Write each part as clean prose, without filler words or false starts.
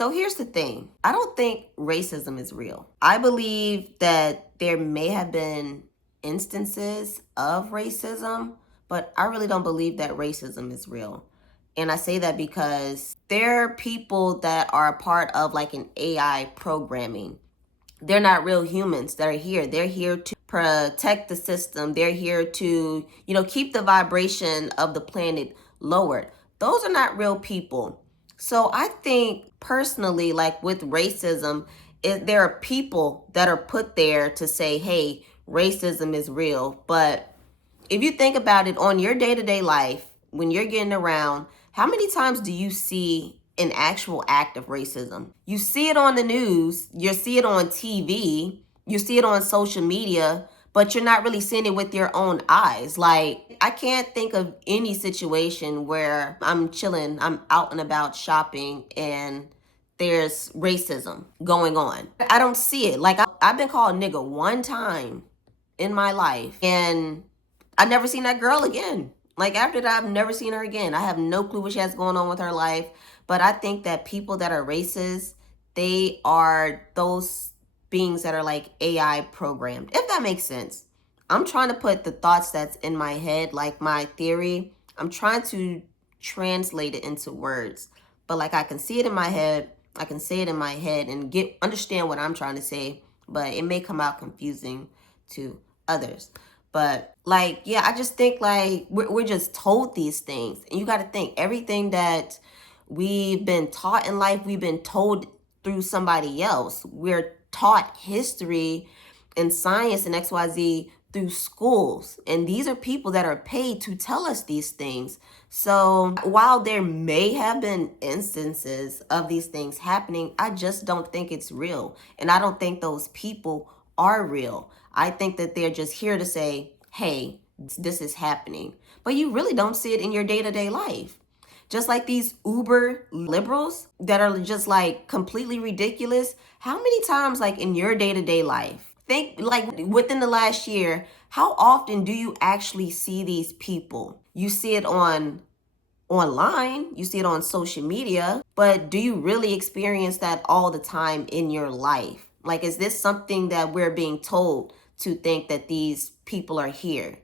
So here's the thing. I don't think racism is real. I believe that there may have been instances of racism, but I really don't believe that racism is real. And I say that because there are people that are a part of like an AI programming. They're not real humans that are here. They're here to protect the system. They're here to, keep the vibration of the planet lowered. Those are not real people. So I think personally, like with racism, there are people that are put there to say, hey, racism is real. But if you think about it on your day-to-day life, when you're getting around, how many times do you see an actual act of racism? You see it on the news, you see it on TV, you see it on social media, but you're not really seeing it with your own eyes. Like, I can't think of any situation where I'm chilling, I'm out and about shopping, and there's racism going on. I don't see it. Like, I've been called nigga one time in my life, and I never seen that girl again. Like after that, I've never seen her again. I have no clue what she has going on with her life. But I think that people that are racist, they are those beings that are like AI programmed, if that makes sense. I'm trying to put the thoughts that's in my head, like my theory, I'm trying to translate it into words. But like I can see it in my head, I can say it in my head and understand what I'm trying to say, but it may come out confusing to others. But like, yeah, I just think like we're just told these things. And you got to think everything that we've been taught in life, we've been told through somebody else. We're taught history and science and XYZ through schools. And these are people that are paid to tell us these things. So while there may have been instances of these things happening, I just don't think it's real. And I don't think those people are real. I think that they're just here to say, hey, this is happening. But you really don't see it in your day-to-day life. Just like these uber liberals that are just like completely ridiculous. How many times like in your day-to-day life, think like within the last year, how often do you actually see these people? You see it online, you see it on social media, but do you really experience that all the time in your life? Like, is this something that we're being told to think that these people are here?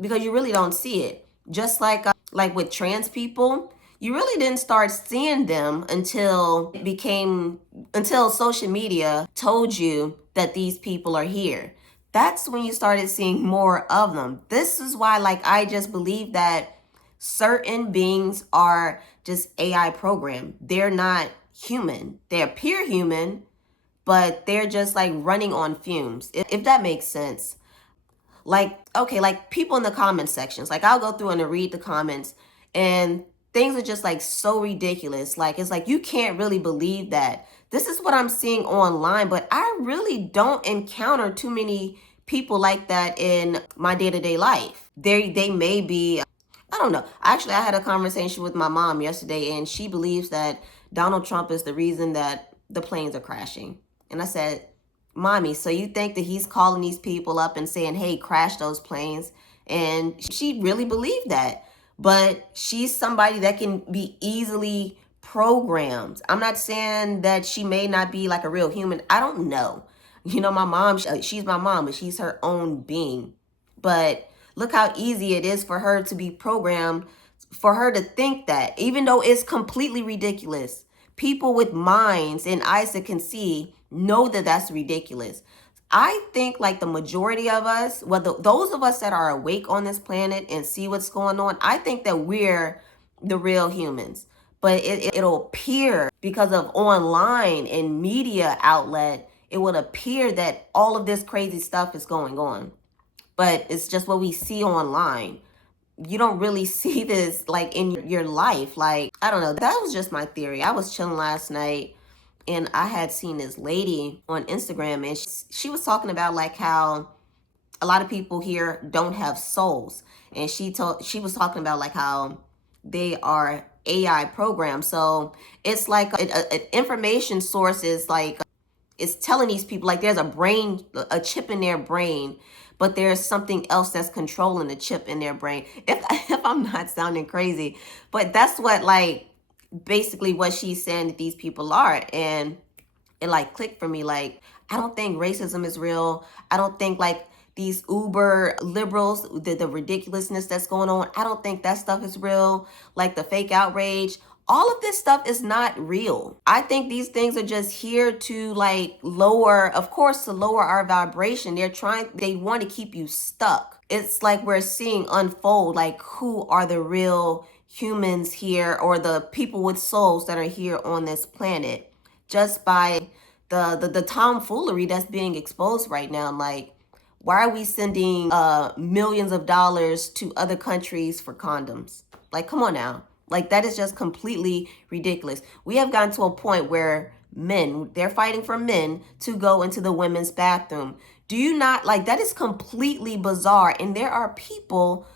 Because you really don't see it. Just like with trans people, you really didn't start seeing them until social media told you that these people are here. That's when you started seeing more of them. This is why, like, I just believe that certain beings are just AI programmed. They're not human. They appear human, but they're just like running on fumes, if that makes sense. Like, okay, like people in the comment sections, like I'll go through and read the comments and things are just like so ridiculous. Like, it's like, you can't really believe that. This is what I'm seeing online, but I really don't encounter too many people like that in my day-to-day life. They may be, I don't know. Actually, I had a conversation with my mom yesterday and she believes that Donald Trump is the reason that the planes are crashing. And I said, Mommy, so you think that he's calling these people up and saying, hey, crash those planes? And she really believed that. But she's somebody that can be easily programmed. I'm not saying that she may not be like a real human. I don't know. My mom, she's my mom, but she's her own being. But look how easy it is for her to be programmed, for her to think that, even though it's completely ridiculous. People with minds and eyes that can see know that that's ridiculous. I think like the majority of us, those of us that are awake on this planet and see what's going on, I think that we're the real humans. But it'll appear because of online and media outlet, it would appear that all of this crazy stuff is going on. But it's just what we see online. You don't really see this like in your life. Like, I don't know. That was just my theory. I was chilling last night and I had seen this lady on Instagram and she was talking about like how a lot of people here don't have souls. And she was talking about like how they are AI programs. So it's like an information source is like, it's telling these people like there's a chip in their brain, but there's something else that's controlling the chip in their brain. If I'm not sounding crazy, but that's what like basically what she's saying that these people are. And it like clicked for me. Like, I don't think racism is real. I don't think like these uber liberals, the ridiculousness that's going on, I don't think that stuff is real. Like the fake outrage, all of this stuff is not real. I think these things are just here to like lower, of course, to lower our vibration. They want to keep you stuck. It's like we're seeing unfold like who are the real humans here, or the people with souls that are here on this planet, just by the tomfoolery that's being exposed right now. Like, why are we sending millions of dollars to other countries for condoms? Like, come on now. Like, that is just completely ridiculous. We have gotten to a point where they're fighting for men to go into the women's bathroom. Do you not, like, that is completely bizarre. And there are people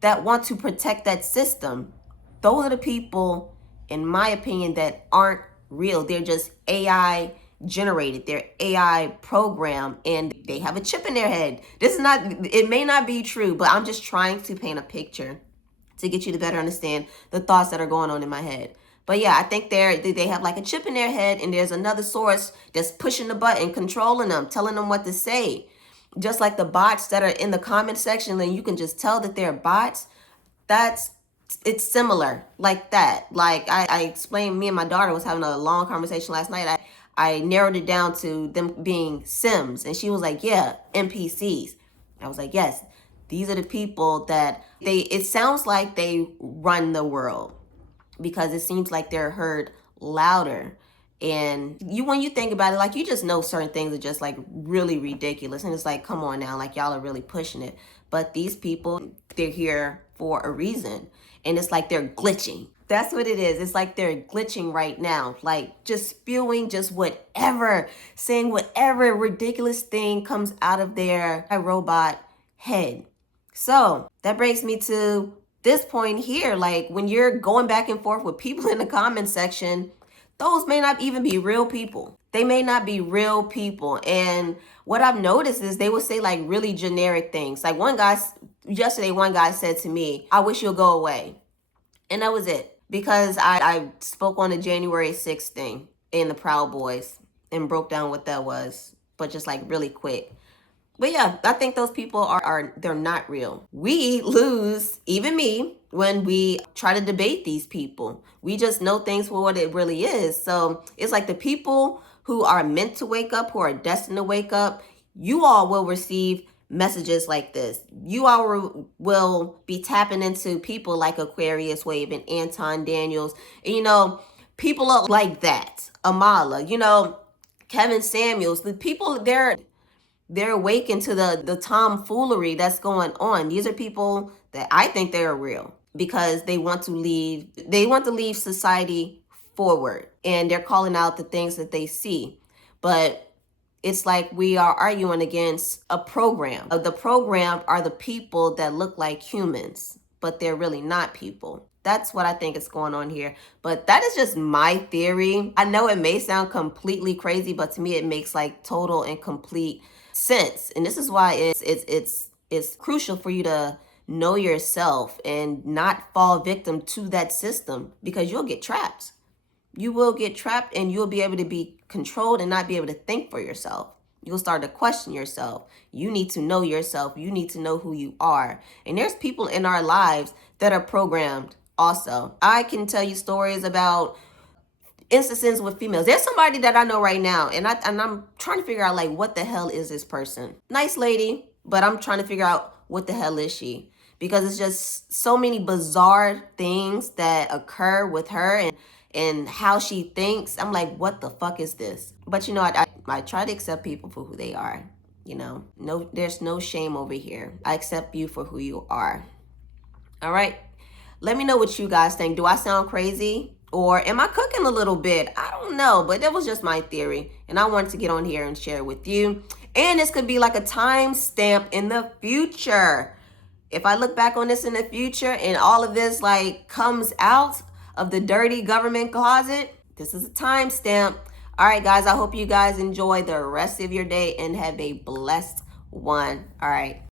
that want to protect that system. Those are the people, in my opinion, that aren't real. They're just AI generated. They're AI programmed, and they have a chip in their head. It may not be true, but I'm just trying to paint a picture to get you to better understand the thoughts that are going on in my head. But yeah, I think they have like a chip in their head, and there's another source that's pushing the button, controlling them, telling them what to say. Just like the bots that are in the comment section, and you can just tell that they're bots. It's similar like that. Like I explained, me and my daughter was having a long conversation last night. I narrowed it down to them being Sims, and she was like, yeah, NPCs. I was like, yes, these are the people that it sounds like they run the world, because it seems like they're heard louder. And when you think about it, like, you just know certain things are just like really ridiculous, and it's like, come on now, like, y'all are really pushing it. But these people, they're here for a reason, and it's like they're glitching. That's what it is. It's like they're glitching right now, like just spewing just whatever, saying whatever ridiculous thing comes out of their robot head. So that brings me to this point here. Like, when you're going back and forth with people in the comment section, those may not even be real people. They may not be real people. And what I've noticed is they will say like really generic things. Like yesterday, one guy said to me, I wish you'll go away. And that was it. Because I spoke on the January 6th thing in the Proud Boys and broke down what that was, but just like really quick. But yeah, I think those people they're not real. We lose, even me, when we try to debate these people. We just know things for what it really is. So it's like the people who are meant to wake up, who are destined to wake up, you all will receive messages like this. You all will be tapping into people like Aquarius Wave and Anton Daniels. And, people are like that. Amala, Kevin Samuels. The people, they're awakened to the tomfoolery that's going on. These are people that I think they are real, because they want to leave society forward, and they're calling out the things that they see. But it's like we are arguing against a program. The program are the people that look like humans, but they're really not people. That's what I think is going on here. But that is just my theory. I know it may sound completely crazy, but to me it makes like total and complete sense. And this is why it's crucial for you to know yourself and not fall victim to that system, because you'll get trapped. You will get trapped, and you'll be able to be controlled and not be able to think for yourself. You'll start to question yourself. You need to know yourself. You need to know who you are. And there's people in our lives that are programmed also. I can tell you stories about instances with females. There's somebody that I know right now, and I'm trying to figure out like, what the hell is this person? Nice lady, but I'm trying to figure out what the hell is she? Because it's just so many bizarre things that occur with her, and how she thinks. I'm like, what the fuck is this? But I try to accept people for who they are. No, there's no shame over here. I accept you for who you are. All right. Let me know what you guys think. Do I sound crazy? Or am I cooking a little bit? I don't know, but that was just my theory. And I wanted to get on here and share it with you. And this could be like a time stamp in the future. If I look back on this in the future and all of this like comes out of the dirty government closet, this is a time stamp. All right, guys, I hope you guys enjoy the rest of your day and have a blessed one. All right.